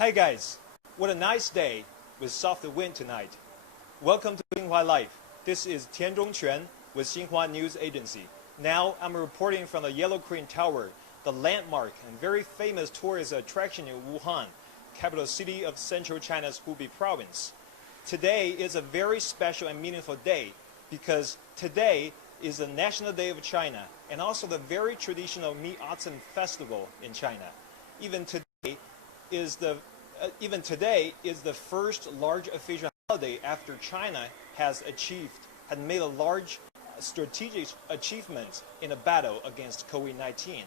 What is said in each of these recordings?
Hi guys, what a nice day with soft wind tonight. Welcome to Xinhua Live. This is Tian Zhongquan with Xinhua News Agency. Now I'm reporting from the Yellow Crane Tower, the landmark and very famous tourist attraction in Wuhan, capital city of central China's Hubei province. Today is a very special and meaningful day because today is the National Day of China and also the very traditional Mid-Autumn Festival in China. Even today is the first large official holiday after China had made a large strategic achievement in a battle against COVID-19.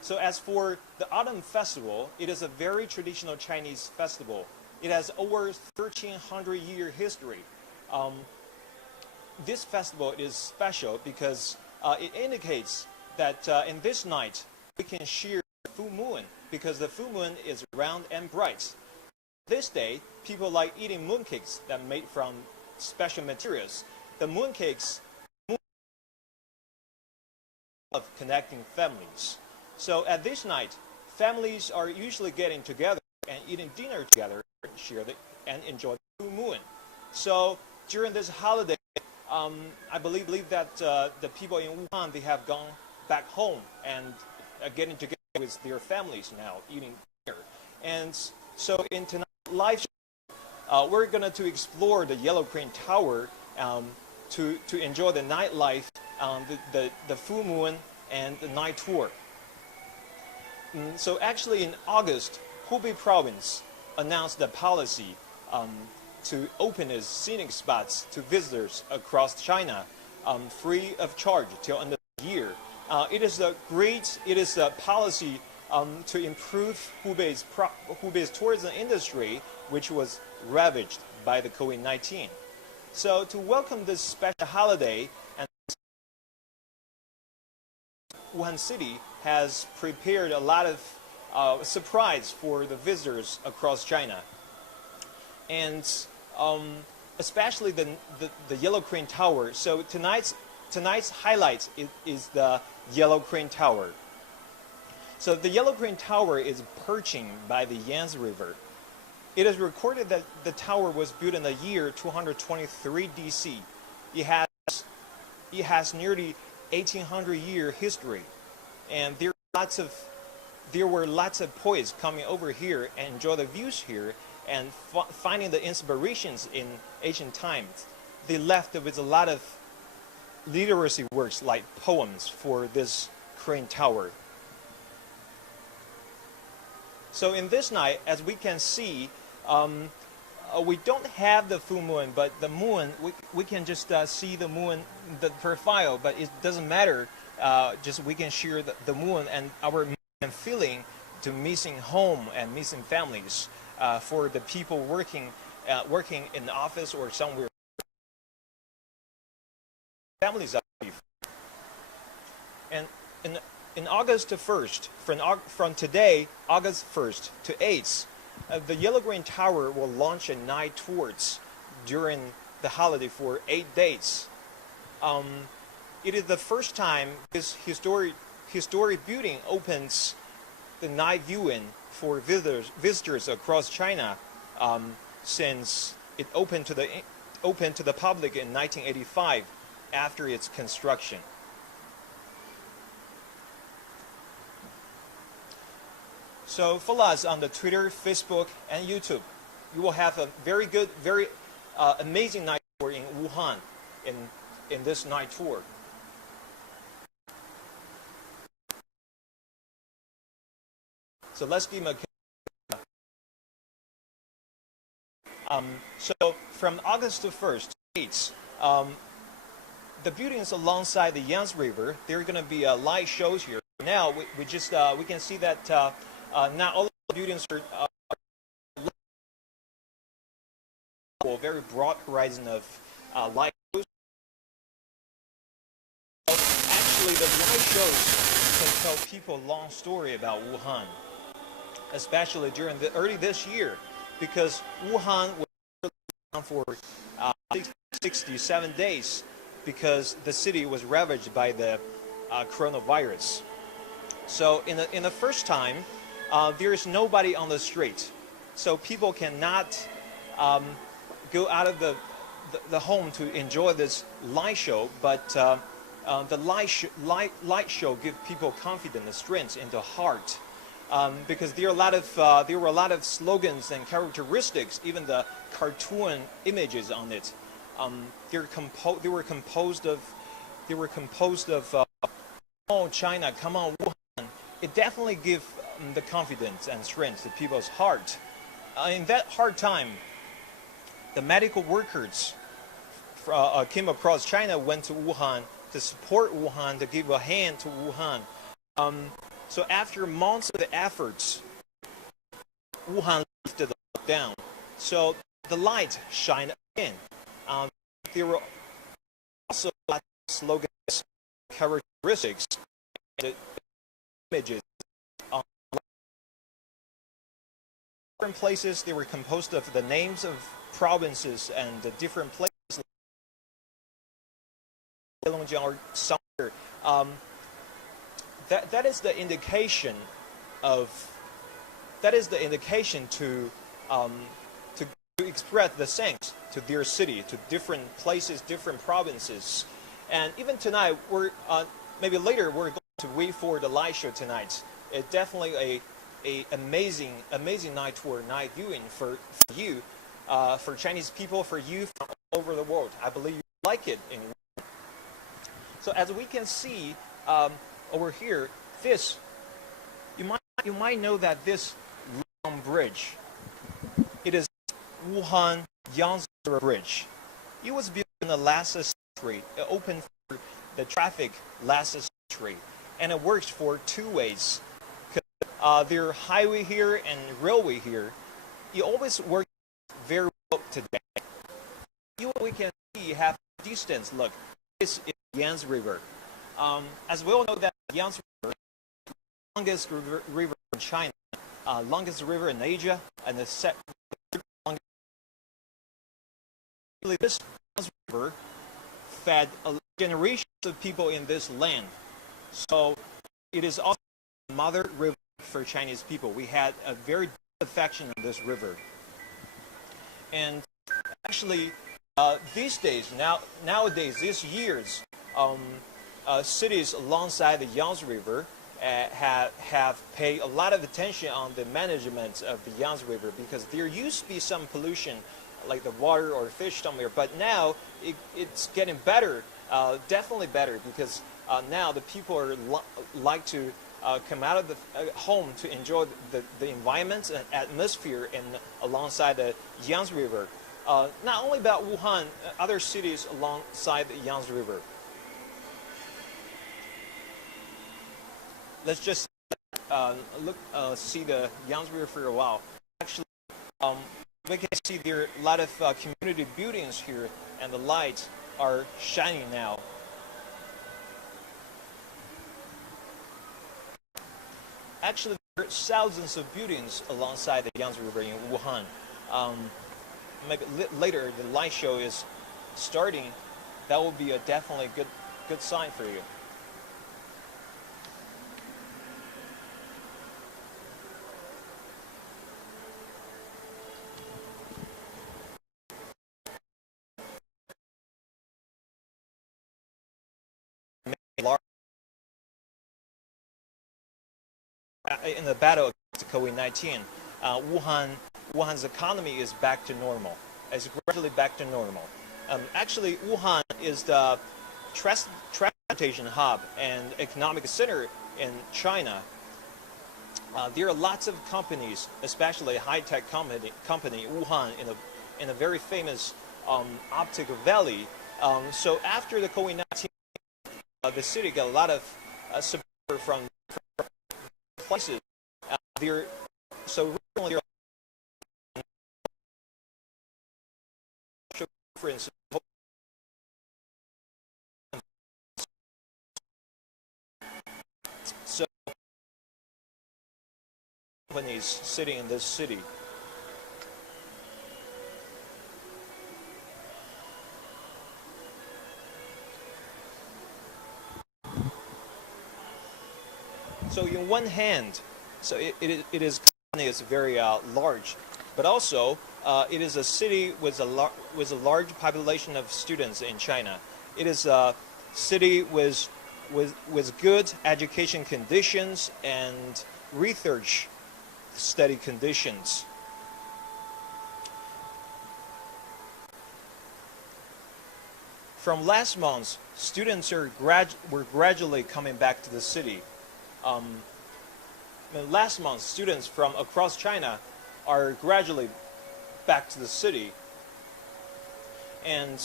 So as for the Autumn Festival, it is a very traditional Chinese festival. It has over 1,300-year history. This festival is special because it indicates that in this night we can share the full moon because the full moon is round and bright. This day, people like eating mooncakes that are made from special materials. The mooncakes of connecting families. So at this night, families are usually getting together and eating dinner together, share and enjoy the full moon. So during this holiday, I believe that the people in Wuhan, they have gone back home and getting together with their families now, eating dinner. And so in tonight's live show, we're going to explore the Yellow Crane Tower to enjoy the nightlife, the full moon, and the night tour. So actually in August, Hubei province announced the policy to open its scenic spots to visitors across China free of charge till end of the year. It is a policy to improve Hubei's tourism industry, which was ravaged by the COVID-19. So to welcome this special holiday, and Wuhan City has prepared a lot of surprise for the visitors across China. And especially the Yellow Crane Tower. So tonight's highlight is the Yellow Crane Tower. So the Yellow Crane Tower is perching by the Yangtze River. It is recorded that the tower was built in the year 223 DC. It has nearly 1,800-year history, and there were lots of poets coming over here and enjoy the views here and finding the inspirations in ancient times. They left with a lot of literacy works like poems for this crane tower. So in this night, as we can see, we don't have the full moon, but the moon, we can just see the moon, the profile, but it doesn't matter. Just we can share the moon and our feeling to missing home and missing families for the people working in the office or somewhere. Families are safe. And in August 1st, from today, August 1st to 8th, the Yellow Crane Tower will launch a night tours during the holiday for 8 days. It is the first time this historic building opens the night viewing for visitors across China since it opened to the public in 1985 after its construction. So follow us on the Twitter, Facebook, and YouTube. You will have a very good, very amazing night tour in Wuhan in this night tour. So let's give him a so from August 1st to 8th, the buildings alongside the Yangtze River, there are going to be light shows here. Now we can see that not all of the buildings are a very broad horizon of light shows. Actually, the light shows can tell people a long story about Wuhan, especially during early this year, because Wuhan was down for 67 days because the city was ravaged by the coronavirus. So in the first time, there is nobody on the street. so people cannot go out of the home to enjoy this light show, but the light show gives people confidence and strength in the heart, because there were a lot of slogans and characteristics, even the cartoon images on it. They were composed of "Oh China, come on Wuhan." It definitely gives the confidence and strength to people's heart. In that hard time, the medical workers came across China, went to Wuhan to support Wuhan, to give a hand to Wuhan. So after months of efforts, Wuhan lifted the lockdown. So the light shined again. There were also slogans, characteristics, and images. Different places, they were composed of the names of provinces and the different places. That is the indication to express the thanks to their city, to different places, different provinces. And even tonight, maybe later we're going to wait for the light show tonight. It's definitely a amazing night tour, night viewing for you, for Chinese people, for you from all over the world. I believe you like it. So as we can see over here, you might know that this long bridge, it is Wuhan Yangtze River Bridge. It was built in the last century. It opened for the traffic last century, and it works for two ways. There are highway here and railway here. It always works very well today. We can see half distance. Look, this is Yangtze River. As we all know, that Yangtze River, longest river in China, longest river in Asia, and the second longest. This Yangtze River fed generations of people in this land. So it is also the mother river for Chinese people. We had a very deep affection on this river. And actually, these days, nowadays, these years, cities alongside the Yangtze River have paid a lot of attention on the management of the Yangtze River, because there used to be some pollution, like the water or fish somewhere, but now it's getting better, definitely better, because now the people are like to come out of the home to enjoy the environment and atmosphere alongside the Yangtze River. Not only about Wuhan, other cities alongside the Yangtze River. Let's just see the Yangtze River for a while. Actually, we can see there are a lot of community buildings here, and the lights are shining now. Actually, there are thousands of buildings alongside the Yangtze River in Wuhan. Maybe later the light show is starting. That will be a definitely good sign for you. In the battle against COVID-19, Wuhan's economy is back to normal. It's gradually back to normal. Actually, Wuhan is the transportation hub and economic center in China. There are lots of companies, especially high-tech company Wuhan, in a very famous optical valley. So after the COVID-19, the city got a lot of support from places. So recently, for instance, so companies sitting in this city. So in one hand, so it is very large, but also it is a city with a large population of students in China. It is a city with good education conditions and research study conditions. From last month, students were gradually coming back to the city. Last month, students from across China are gradually back to the city, and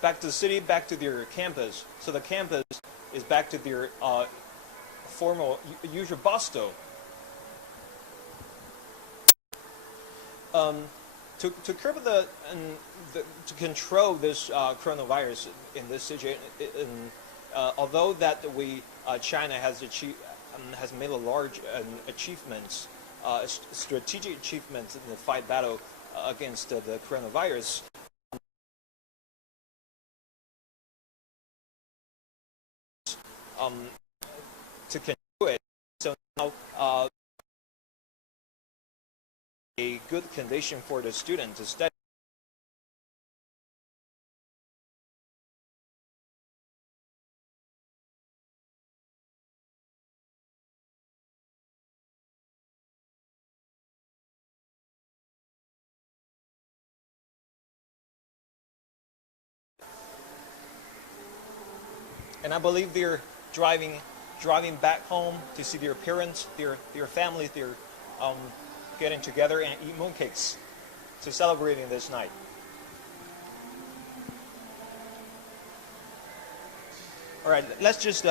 back to the city, back to their campus. So the campus is back to their formal usual busto. To curb to control this coronavirus in this situation, although that China has made a large achievements, strategic achievements in the fight battle against the coronavirus. To control it, so now a good condition for the student to study. And I believe they're driving back home to see their parents, their families, they're getting together and eat mooncakes to celebrating this night. All right, let's just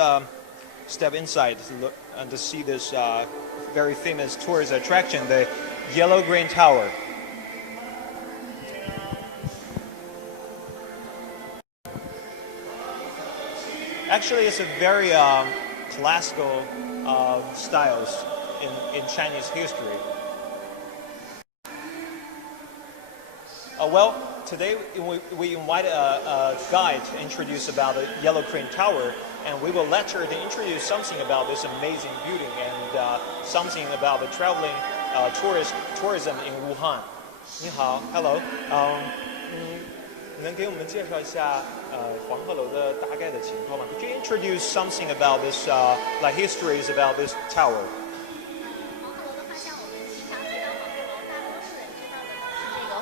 step inside to look and to see this very famous tourist attraction, the Yellow-Green Tower. Actually, it's a very classical styles in Chinese history. Well, today we invited a guide to introduce about the Yellow-Green Tower, and we will let her to introduce something about this amazing building and something about the traveling tourism in Wuhan. 你好 ，Hello， 能给我们介绍一下黄鹤楼的大概的情况吗？ Could you introduce something about this, like histories about this tower?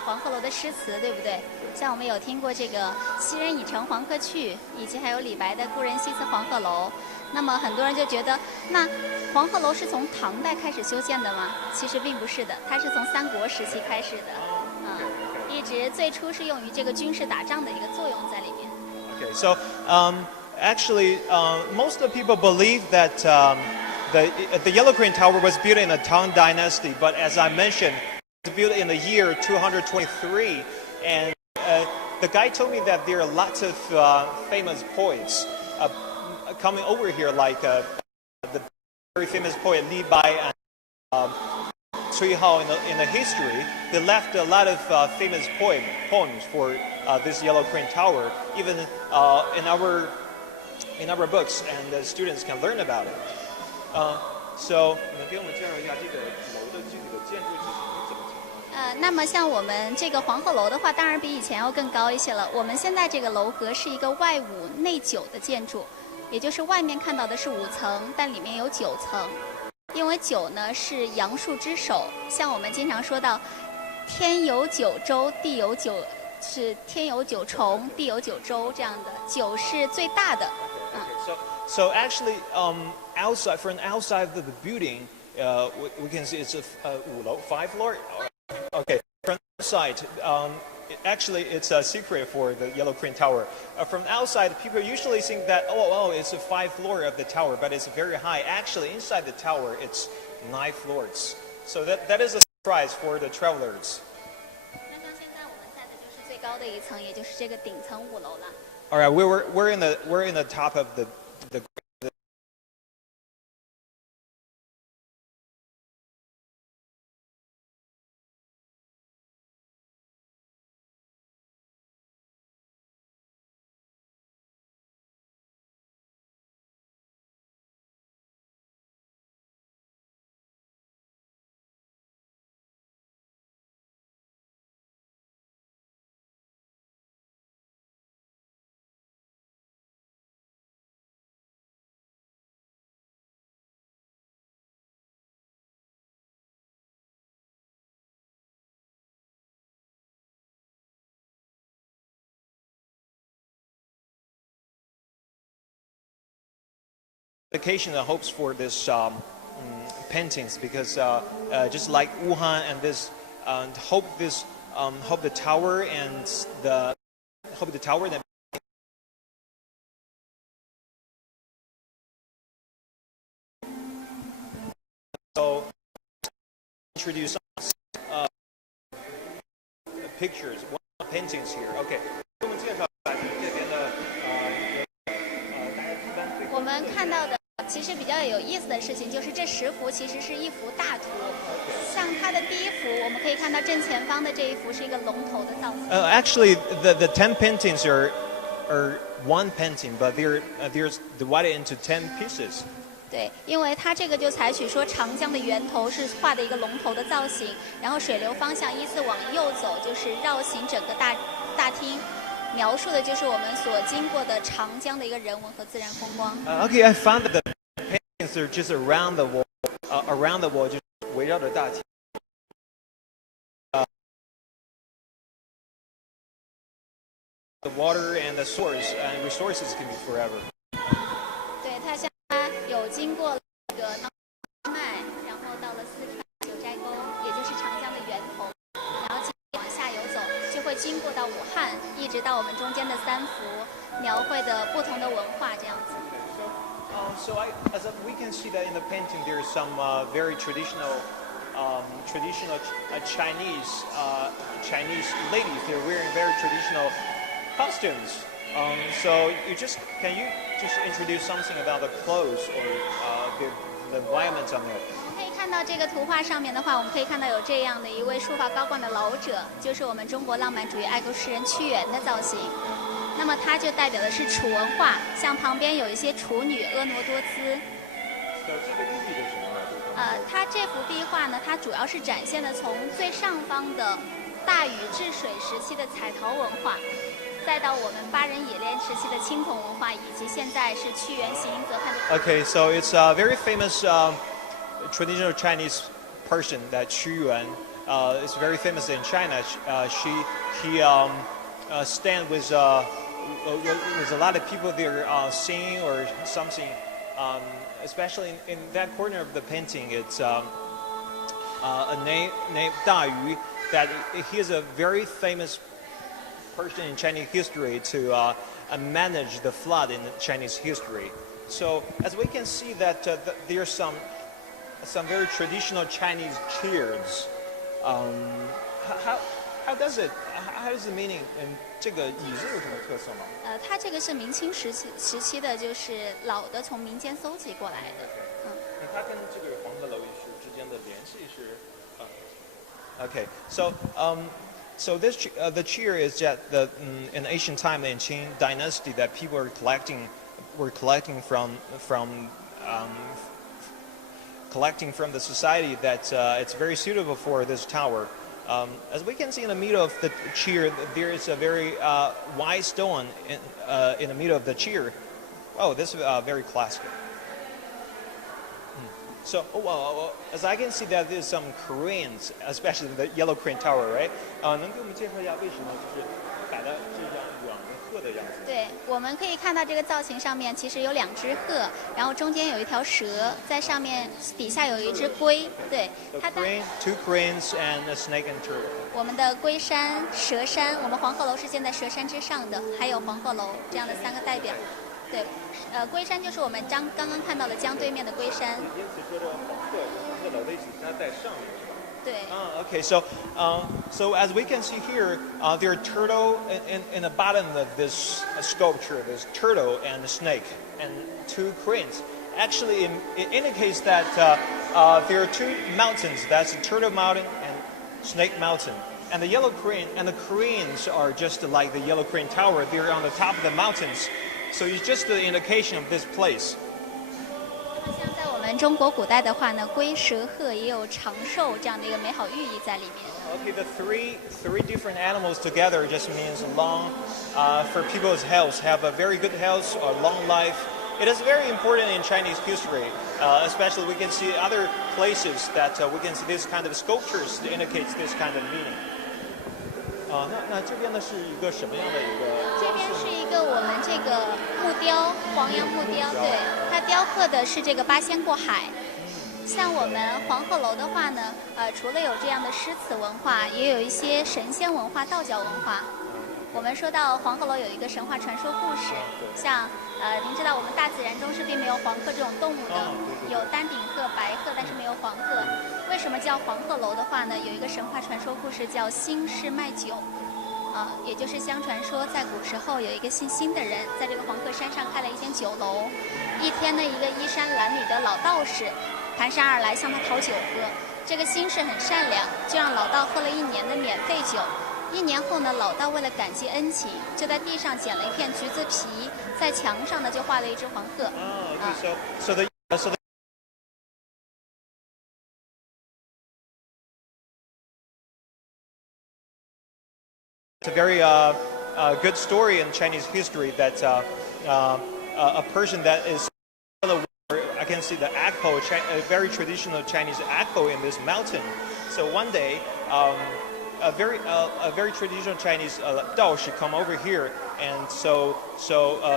黄鹤楼的诗词，对不对？像我们有听过这个“昔人已乘黄鹤去”，以及还有李白的“故人西辞黄鹤楼”。那么很多人就觉得，那黄鹤楼是从唐代开始修建的吗？其实并不是的，它是从三国时期开始的，一直最初是用于这个军事打仗的一个作用在里面。Okay, so actually, most of the people believe that the Yellow-Green Tower was built in the Tang Dynasty, but as I mentioned, it was built in the year 223, and the guy told me that there are lots of famous poets coming over here, like the very famous poet Li Bai and Cui Hao in the history. They left a lot of famous poems for this Yellow-Green Tower, even in our books, and the students can learn about it. So. 那么像我们这个黄鹤楼的话，当然比以前要更高一些了。我们现在这个楼阁是一个外五内九的建筑，也就是外面看到的是5层，但里面有9层。因为9呢是阳数之首，像我们经常说到天有9州，地有9，是天有9重，地有9州这样的，9是最大的。So actually, outside from outside of the building, we can see it's a 5楼 5 floor. Okay, from outside, actually it's a secret for the Yellow-Green Tower. From outside, people usually think that oh, it's a 5th floor of the tower, but it's very high. Actually, inside the tower, it's 9 floors. So that is a surprise for the travelers. 那像现在我们在的就是最高的一层，也就是这个顶层5楼了。All right, we're in the top of the indication and hopes for this paintings because just like Wuhan and this hope the tower and the tower that so introduce pictures, paintings here. Okay. 我们看到的其实比较有意思的事情就是这10幅其实是一幅大图，像它的第一幅，我们可以看到正前方的这一幅是一个龙头的造型。Actually, the 10 paintings are one painting, but they're divided into 10 pieces. 对，因为它这个就采取说长江的源头是画的一个龙头的造型，然后水流方向依次往右走，就是绕行整个大厅，描述的就是我们所经过的长江的一个人文和自然风光。Okay, I found that the paintings are just around the wall, 就是围绕着大厅。The water and the source and resources can be forever. 对，它像它有经过这个脉，然后到了四川九寨沟，也就是长江的源头，然后往下游走，就会经过到武汉，一直到我们中间的3幅描绘的不同的文化这样子。So as we can see that in the painting, there is some very traditional Chinese ladies. They're wearing very traditional costumes. So can you just introduce something about the clothes or the environment on there? 我们可以看到这个图画上面的话，我们可以看到有这样的一位书法高冠的老者，就是我们中国浪漫主义爱国诗人屈原的造型。那么它就代表的是楚文化，像旁边有一些楚女婀娜多姿。它这幅壁画呢，它主要是展现了从最上方的大禹治水时期的彩陶文化，再到我们巴人冶炼时期的青铜文化，以及现在是屈原行营泽畔的。Okay, so it's a very famous traditional Chinese person that Qu Yuan is very famous in China. He stand with a lot of people there singing or something. Especially in that corner of the painting, it's a name named Da Yu. That he is a very famous person in Chinese history to manage the flood in Chinese history. So as we can see that there are some very traditional Chinese cheers. How does it meaning? 这个椅子有什么特色吗？它这个是明清时期的，就是老的从民间搜集过来的。那它跟这个黄鹤楼之间的联系是？Okay, so this the cheer is that in ancient time in Qing dynasty that people were collecting from the society that it's very suitable for this tower. As we can see in the middle of the cheer, there is a very wide stone in the middle of the cheer. Oh, this is very classical. So, as I can see that there's some Koreans, especially the Yellow Crane Tower, right? 能给我们介绍一下为什么就是摆的这样两个鹤的样子？对，我们可以看到这个造型上面其实有2只鹤，然后中间有一条蛇，在上面底下有一只龟。对，它 two cranes and a snake and turtle. 我们的龟山、蛇山，我们黄鹤楼是建在蛇山之上的，还有黄鹤楼这样的3个代表。对，龟山就是我们刚刚看到的江对面的龟山。因此说这黄鹤楼的意思是它在上面。对。Okay, so as we can see here, there are turtle in the bottom of this sculpture. There's turtle and a snake and 2 cranes. Actually, it indicates that there are 2 mountains. That's the Turtle Mountain and Snake Mountain. And the yellow crane and the cranes are just like the Yellow Crane Tower. They're on the top of the mountains. So it's just the indication of this place. 像在我们中国古代的话呢，龟、蛇、鹤也有长寿这样的一个美好寓意在里面。Okay, the three different animals together just means long for people's health, have a very good health or long life. It is very important in Chinese history, especially we can see other places that we can see this kind of sculptures that indicates this kind of meaning. 那这边呢是一个什么样的一个？这边是一个个我们这个木雕，黄杨木雕，对，它雕刻的是这个八仙过海。像我们黄鹤楼的话呢，除了有这样的诗词文化，也有一些神仙文化、道教文化。我们说到黄鹤楼有一个神话传说故事，像您知道我们大自然中是并没有黄鹤这种动物的，有丹顶鹤、白鹤，但是没有黄鹤。为什么叫黄鹤楼的话呢？有一个神话传说故事叫兴士卖酒。也就是相传说，在古时候有一个姓辛的人，在这个黄鹤山上开了一间酒楼。一天呢，一个衣衫褴褛的老道士蹒跚而来，向他讨酒喝。这个辛士很善良，就让老道喝了1年的免费酒。1年后呢，老道为了感激恩情，就在地上捡了一片橘子皮，在墙上呢就画了一只黄鹤。It's a very good story in Chinese history that a person that is I can see the echo, a very traditional Chinese echo in this mountain. So one day, a very traditional Chinese Dao should come over here, and so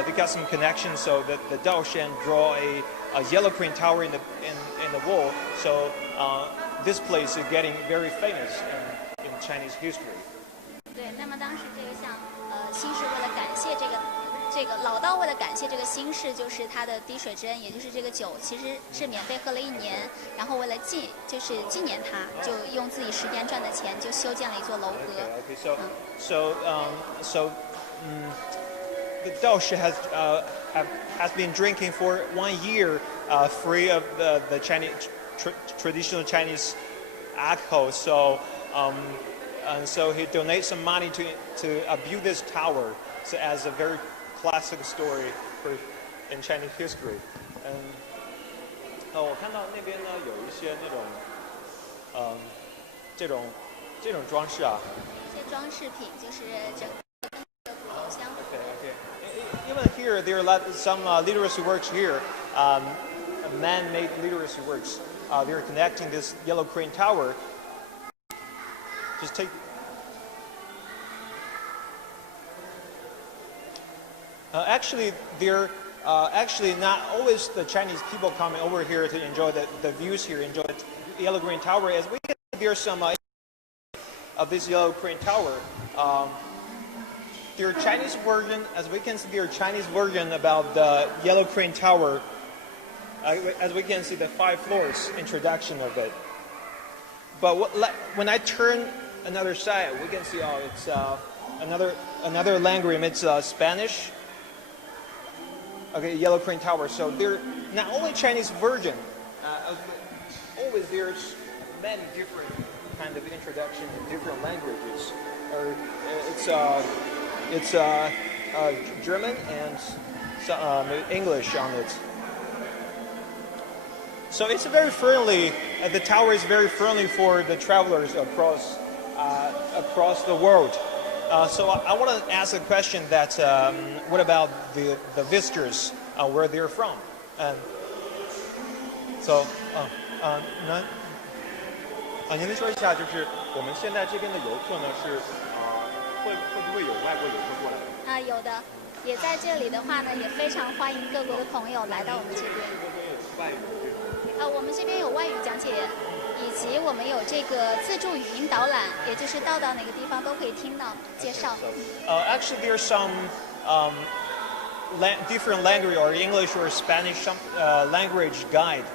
they got some connections. So that the Dao Shen draw a yellow crane tower in the wall. So this place is getting very famous in Chinese history. 对，那么当时这个像辛氏为了感谢这个老道为了感谢这个辛氏，就是他的滴水之恩，也就是这个酒其实是免费喝了1年，然后为了纪念他，就用自己10年赚的钱就修建了一座楼阁。The Dao Shi has been drinking for 1 year free of the Chinese traditional Chinese alcohol. And so he donates some money to build this tower, so as a very classic story in Chinese history. And 我看到那边呢有一些那种这种装饰啊。一些装饰品就是整个鼓楼相符。Okay. Even here, there are some literacy works here, man-made literacy works. They're connecting this yellow crane tower. Just take. Actually, they're actually not always the Chinese people coming over here to enjoy the views here, enjoy the yellow crane tower. As we can see, there's some of this yellow crane tower. Their Chinese version, as we can see, their Chinese version about the yellow crane tower. As we can see, the 5 floors introduction of it. But when I turn another side, we can see it's another language. It's Spanish. Okay, yellow crane tower. So they're not only Chinese version. Always there's many different kind of introduction in different languages. It's German and English on it. So it's very friendly. The tower is very friendly for the travelers across the world. So I want to ask a question that what about the visitors, where they're from? So 您能说一下，就是我们现在这边的游客呢是会不会有外国游客过来？有的，也在这里的话呢，也非常欢迎各国的朋友来到我们这边。外语我们这边有外语讲解，以及我们有这个自助语音导览，也就是到哪个地方都可以听到介绍。Actually, there's some different language or English or Spanish language guide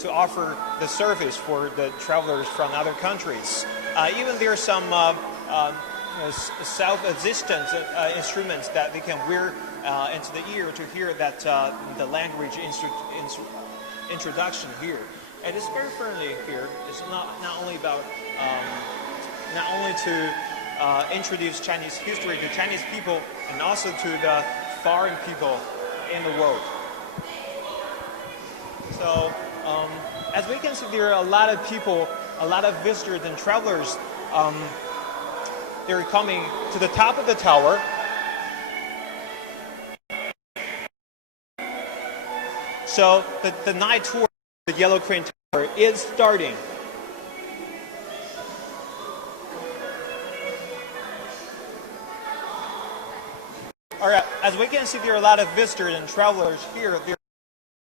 to offer the service for the travelers from other countries. Even there's some self-assistant instruments that they can wear into the ear to hear that the language introduction here. And it's very friendly here. It's not only about not only to introduce Chinese history to Chinese people, and also to the foreign people in the world. So as we can see, there are a lot of people, a lot of visitors and travelers. They're coming to the top of the tower. So the night tour of the Yellow Crane Tower is starting. All right, as we can see, there are a lot of visitors and travelers here. There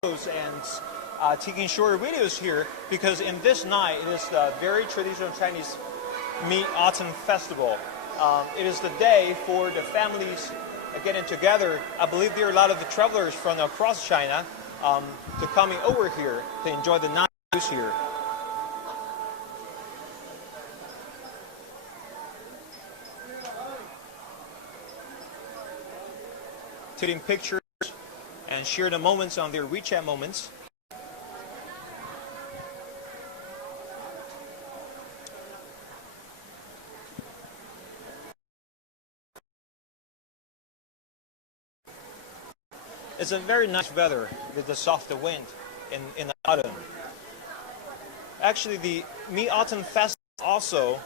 are videos and taking short videos here because in this night it is the very traditional Chinese Mid-Autumn Festival. It is the day for the families getting together. I believe there are a lot of the travelers from across China to coming over here to enjoy the night here. Taking pictures and share the moments on their WeChat moments. It's a very nice weather with the soft wind in the autumn. Actually, the Mid-Autumn Festival also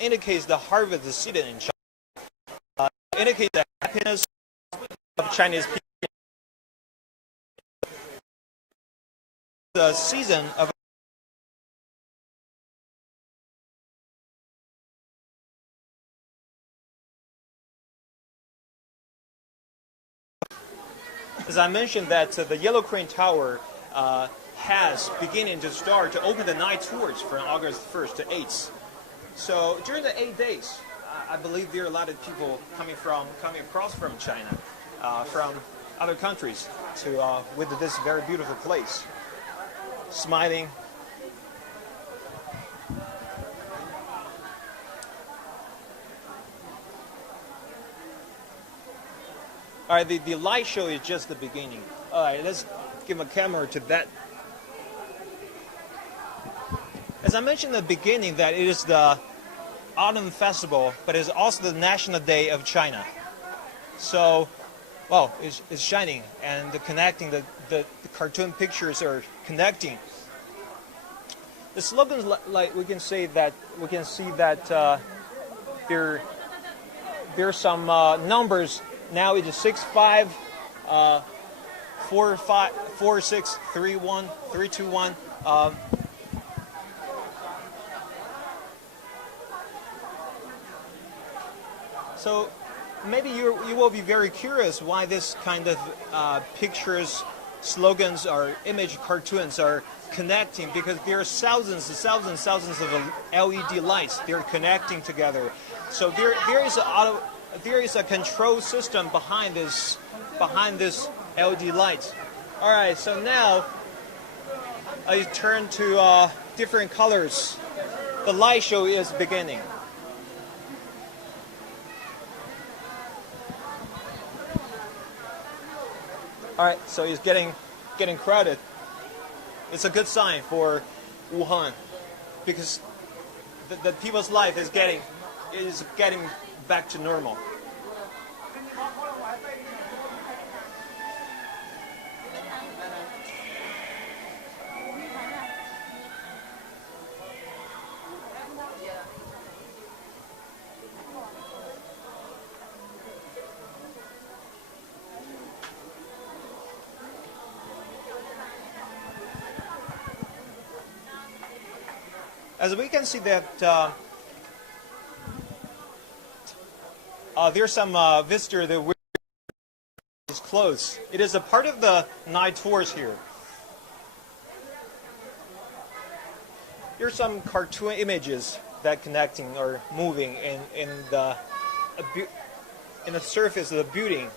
indicates the harvest season in China. Indicates the happiness of Chinese people. The season of as I mentioned that the Yellow Crane Tower has beginning to start to open the night tours from August 1st to 8th. So during the 8 days, I believe there are a lot of people coming across from China, from other countries to visit this very beautiful place, smiling. All right, the light show is just the beginning. All right, let's give a camera to that. As I mentioned in the beginning, that it is the Autumn Festival, but it's also the National Day of China. So, well, it's shining and connecting. The cartoon pictures are connecting. The slogans, like we can see that there's some numbers. Now it is 65, 45, 46, 31, 321. So maybe you will be very curious why this kind of pictures, slogans, or image cartoons are connecting, because there are thousands of LED lights. They're connecting together. So there is a control system behind this LED lights. All right, so now I turn to different colors. The light show is beginning. All right, so it's getting crowded. It's a good sign for Wuhan, because the people's life is getting back to normal. As we can see that there's some visitor that wears his clothes. It is a part of the night tours here. Here's some cartoon images that connecting or moving in the surface of the building.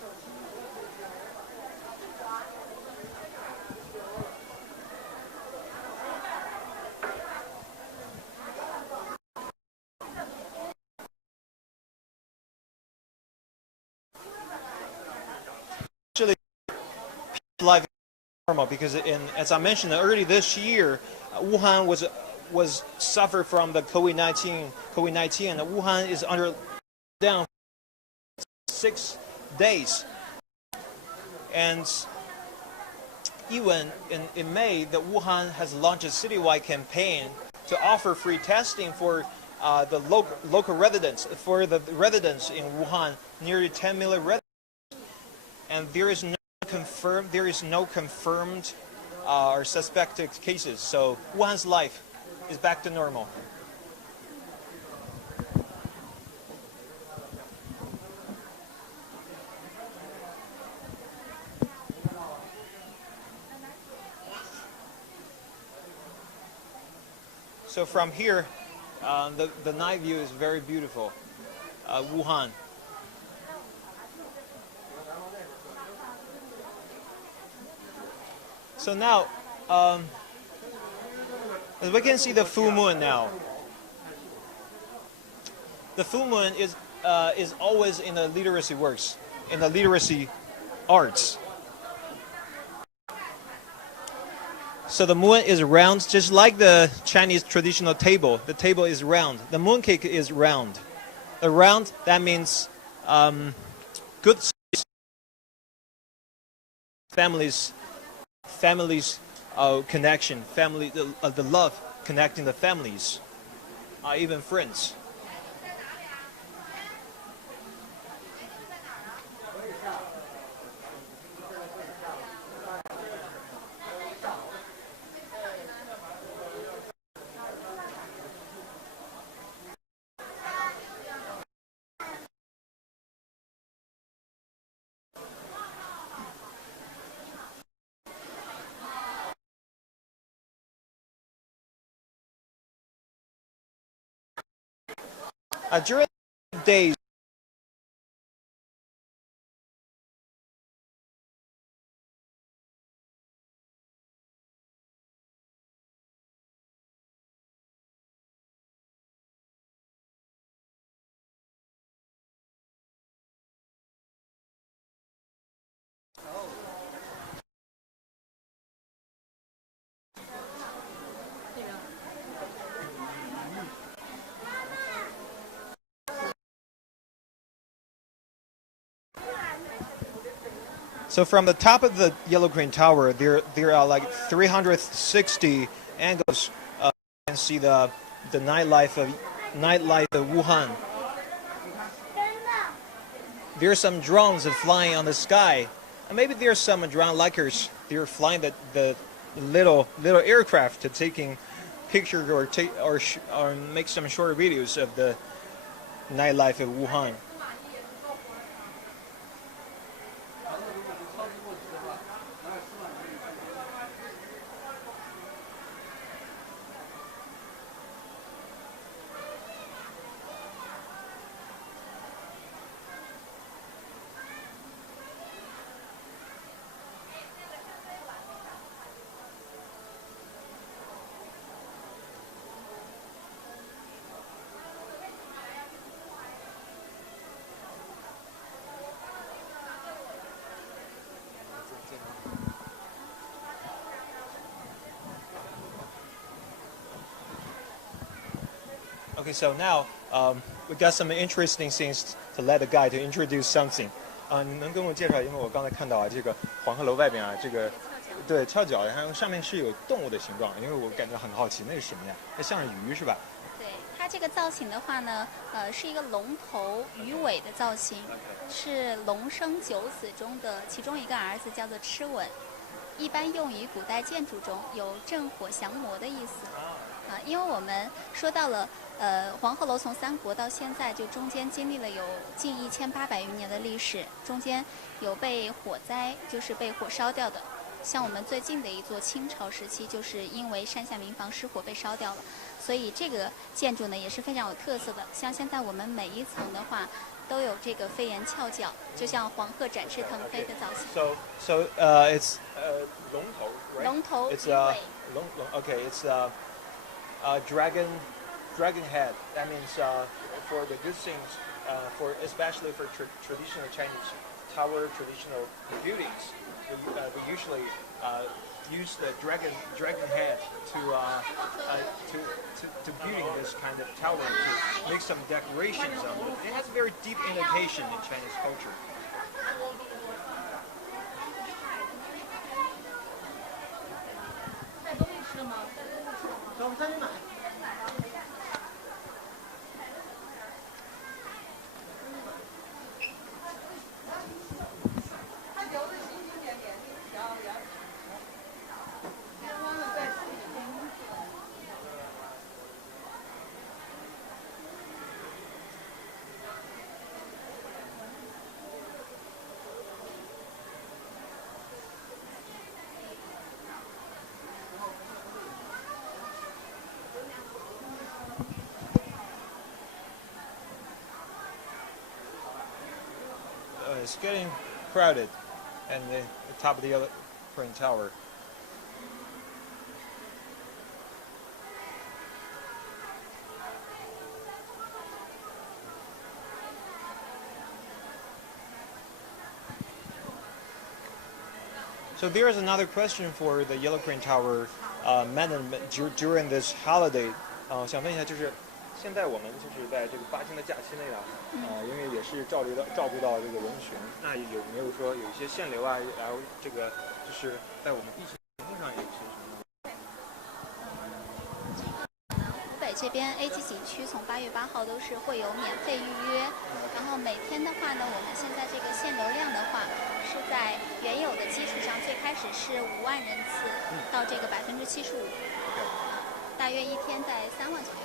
Actually, life is normal because, as I mentioned early this year, Wuhan was suffered from the COVID-19, and Wuhan is under down 6 days. And even in May, the Wuhan has launched a citywide campaign to offer free testing for the local residents, for the residents in Wuhan, nearly 10 million residents. And there is no confirmed or suspected cases. So Wuhan's life is back to normal. So from here, the night view is very beautiful. Wuhan. So now, as we can see the full moon now. The full moon is always in the literacy works, in the literacy arts. So the moon is round, just like the Chinese traditional table. The table is round. The mooncake is round. The round, that means good families connection, the love connecting the families, even friends. During days, so from the top of the Yellow Crane Tower, there are like 360 angles. You can see the nightlife of Wuhan. There are some drones flying on the sky, and maybe there are some drone likers. They're flying the little aircraft to taking pictures or make some short videos of the nightlife of Wuhan. Okay, so now we got some interesting things to let the guy to introduce something. 你能跟我介绍？因为我刚才看到这个黄鹤楼外边这个对翘角，然后上面是有动物的形状，因为我感觉很好奇，那是什么呀？那像是鱼是吧？对，它这个造型的话呢，是一个龙头鱼尾的造型，是龙生九子中的其中一个儿子，叫做螭吻，一般用于古代建筑中有镇火降魔的意思。因为我们说到了。黄鹤楼从三国到现在，就中间经历了有近1800余年的历史，中间有被火灾，就是被火烧掉的。像我们最近的一座清朝时期，就是因为山下民房失火被烧掉了。所以这个建筑呢也是非常有特色的。像现在我们每一层的话，都有这个飞檐翘角，就像黄鹤展翅腾飞的造型。So it's 龙头 right? 龙头 It's 鱼尾。Okay, it's dragon head. That means for the good things, especially for traditional Chinese tower, traditional buildings, we usually use the dragon head to building this kind of tower to make some decorations on it. It has a very deep indication in Chinese culture. it's getting crowded, and the top of the yellow crane tower. So there is another question for the Yellow Crane Tower management during this holiday. 想问一下，就是现在我们就是在这个8天的假期内啊，因为也是照顾到这个人群，那有没有说有一些限流啊？然后这个就是在我们疫情上有一些什么？湖北这边 A 级景区从8月8号都是会有免费预约，然后每天的话呢，我们现在这个限流量的话是在原有的基础上，最开始是5万人次到这个75%，大约一天在3万左右。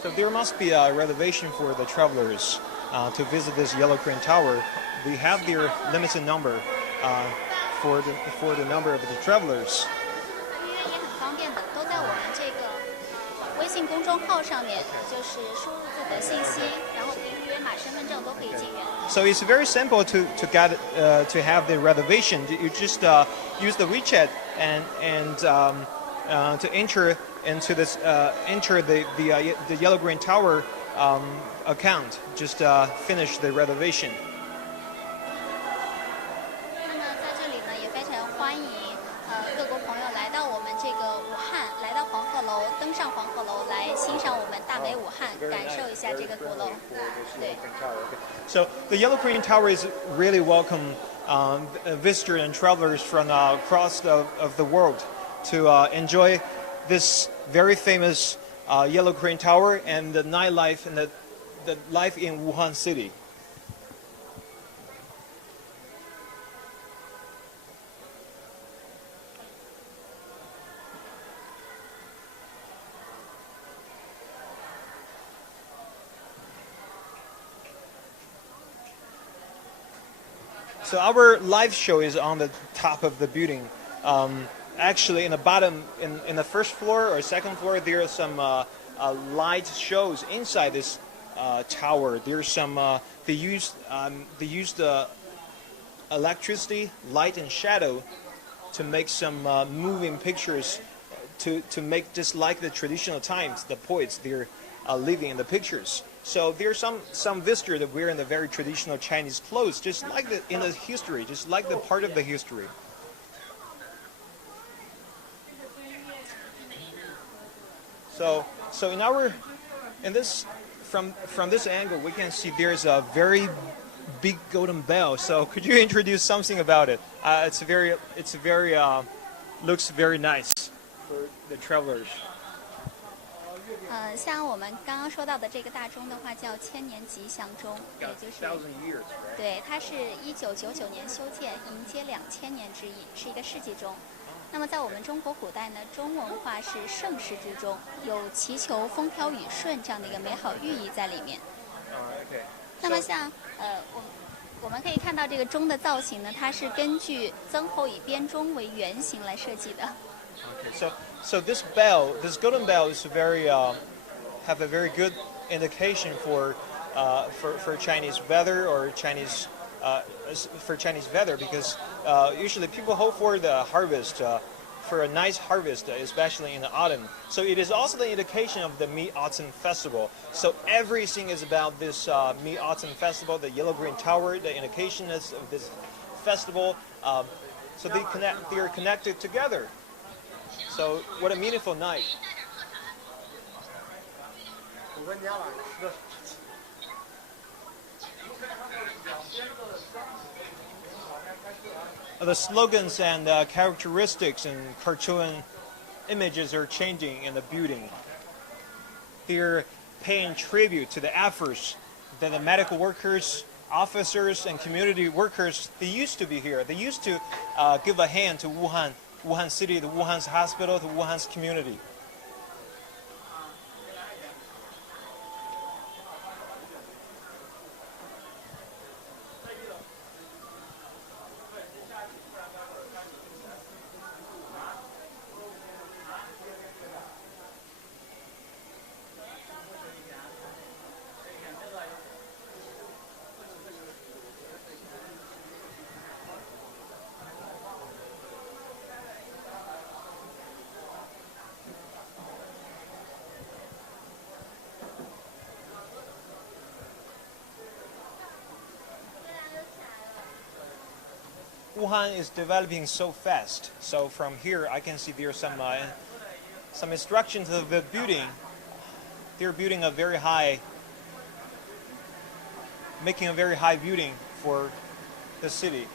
So there must be a reservation for the travelers to visit this Yellow Crane Tower. They have their limited number for the number of the travelers. 预约也很方便的，都在我们这个微信公众号上面，就是输入自己的信息，然后预约码、身份证都可以进园。So it's very simple to get to have the reservation. You just use the WeChat and to enter into this enter the Yellow Crane Tower account. Just finish the reservation. 那么在这里呢，也非常欢迎各国朋友来到我们这个武汉，来到黄鹤楼，登上黄鹤楼来欣赏我们大美武汉，感受一下这个鼓楼。对。So the Yellow Crane Tower is really welcome visitors and travelers from across of the world to enjoy this very famous Yellow Crane Tower and the nightlife and the life in Wuhan City. So our live show is on the top of the building. Actually, in the bottom, in the first floor or second floor, there are some light shows inside this tower. There's some they used electricity, light and shadow to make some moving pictures to make just like the traditional times. The poets they're living in the pictures. So there's some visitors that wear in the very traditional Chinese clothes, just like in the history, just like the part of the history. So from this angle, we can see there's a very big golden bell. So could you introduce something about it? It's very looks very nice for the travelers. 像我们刚刚说到的这个大钟的话，叫千年吉祥钟，也就是对，它是1999年修建，迎接2000年之意，是一个世纪钟。那么在我们中国古代呢，钟文化是盛世之钟，有祈求风调雨顺这样的一个美好寓意在里面。那么像我们可以看到这个钟的造型呢，它是根据曾侯乙编钟为原型来设计的。So this bell, this golden bell, is have a very good indication for Chinese weather or Chinese weather because usually people hope for the harvest, for a nice harvest, especially in the autumn. So it is also the indication of the Mid-Autumn Festival. So everything is about this Mid-Autumn Festival, the Yellow Crane Tower, the indication of this festival. So they are connected together. So what a meaningful night. The slogans and characteristics and cartoon images are changing in the building. They're paying tribute to the efforts that the medical workers, officers, and community workers, they used to be here. They used to give a hand to Wuhan City, the Wuhan's hospital, the Wuhan's community. Wuhan is developing so fast. So from here, I can see there's some instructions of the building. They're building a very high, making a very high building for the city.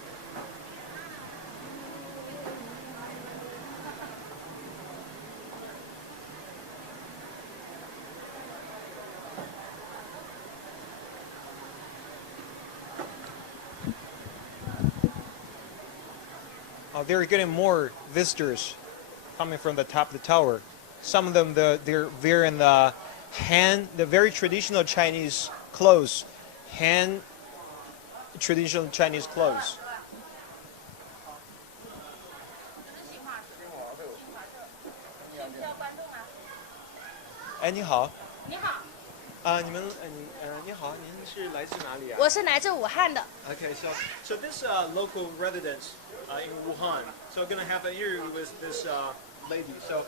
They're getting more visitors coming from the top of the tower. Some of them, they're wearing the very traditional Chinese clothes, traditional Chinese clothes. 哎，你好。你好。你好，您是来自哪里啊？我是来自武汉的。Okay, so this local residents in Wuhan. So I'm gonna have an interview with this lady. So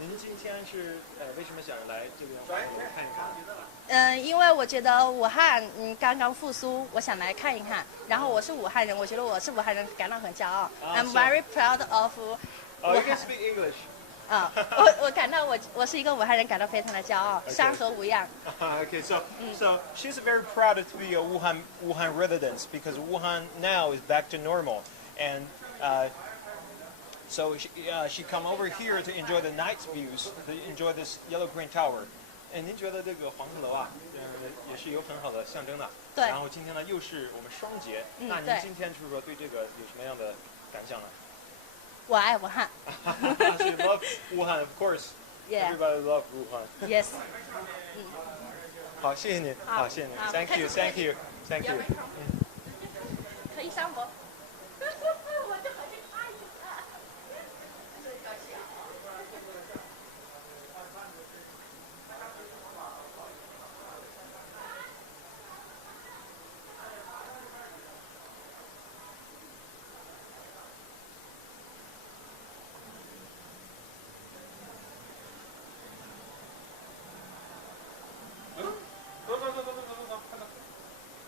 您今天是为什么想来这边看一看？因为我觉得武汉刚刚复苏，我想来看一看。然后我是武汉人，我觉得我是武汉人，感到很骄傲。I'm very proud of. Oh, you can speak English. 我感到我是一个武汉人，感到非常的骄傲，山河无恙。Okay, so she's very proud to be a Wuhan resident because Wuhan now is back to normal, and so she come over here to enjoy the night views, to enjoy this yellow green tower. 哎，您觉得这个黄鹤楼啊，也是有很好的象征的。对。然后今天呢，又是我们双节，那您今天是说对这个有什么样的感想呢？我爱武汉。So you love Wuhan, of course. Yeah. Everybody loves Wuhan. Yes. 好，谢谢您。好，谢谢您。Thank you, thank you, thank you. 可以上不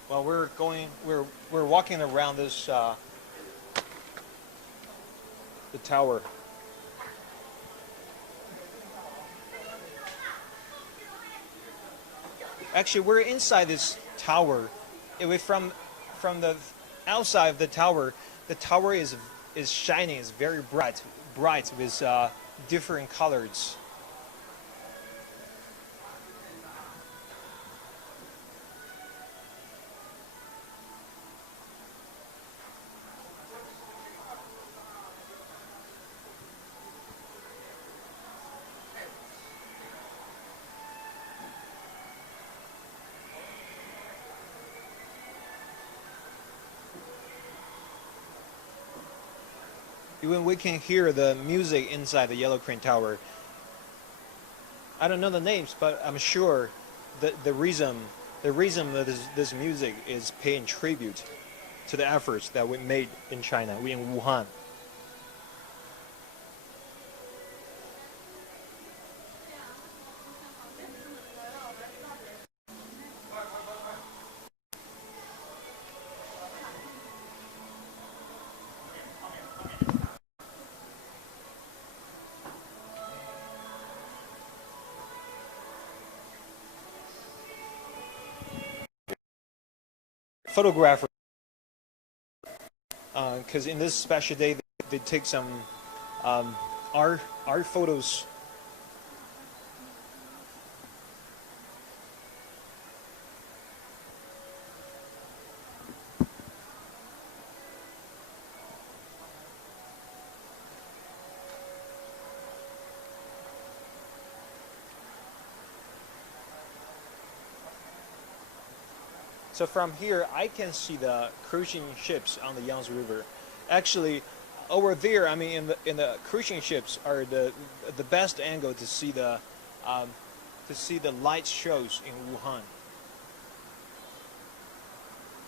？Well, we're walking around this the tower. Actually, we're inside this tower. From the outside of the tower is shining. It's very bright with different colors. Even we can hear the music inside the Yellow Crane Tower. I don't know the names, but I'm sure the reason that this music is paying tribute to the efforts that we made in China, in Wuhan. Photographer, because in this special day they take some art photos. So from here, I can see the cruising ships on the Yangtze River. Actually, over there, I mean, in the cruising ships are the best angle to see the light shows in Wuhan.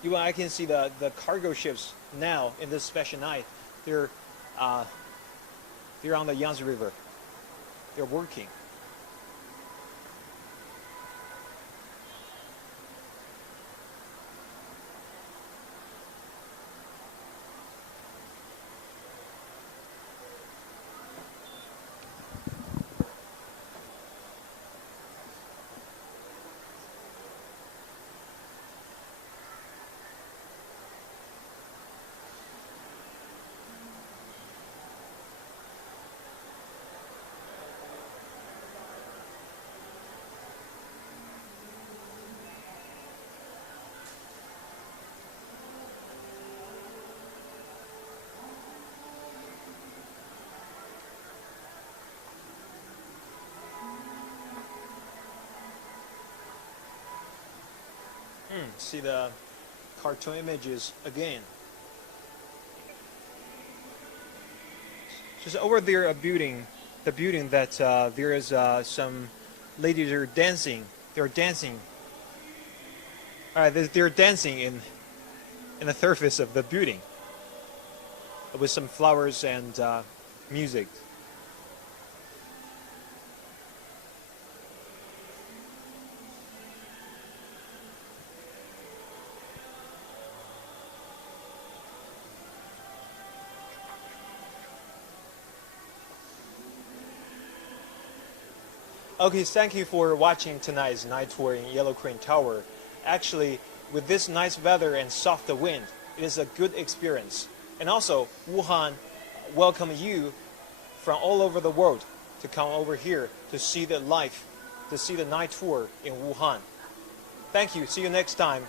Even I can see the cargo ships now in this special night. They're on the Yangtze River. They're working. See the cartoon images again. Just over there, the building that there is some ladies are dancing. They're dancing. All right, they're dancing in the surface of the building with some flowers and music. Okay, thank you for watching tonight's night tour in Yellow Crane Tower. Actually, with this nice weather and soft wind, it is a good experience. And also, Wuhan welcome you from all over the world to come over here to see the night tour in Wuhan. Thank you. See you next time.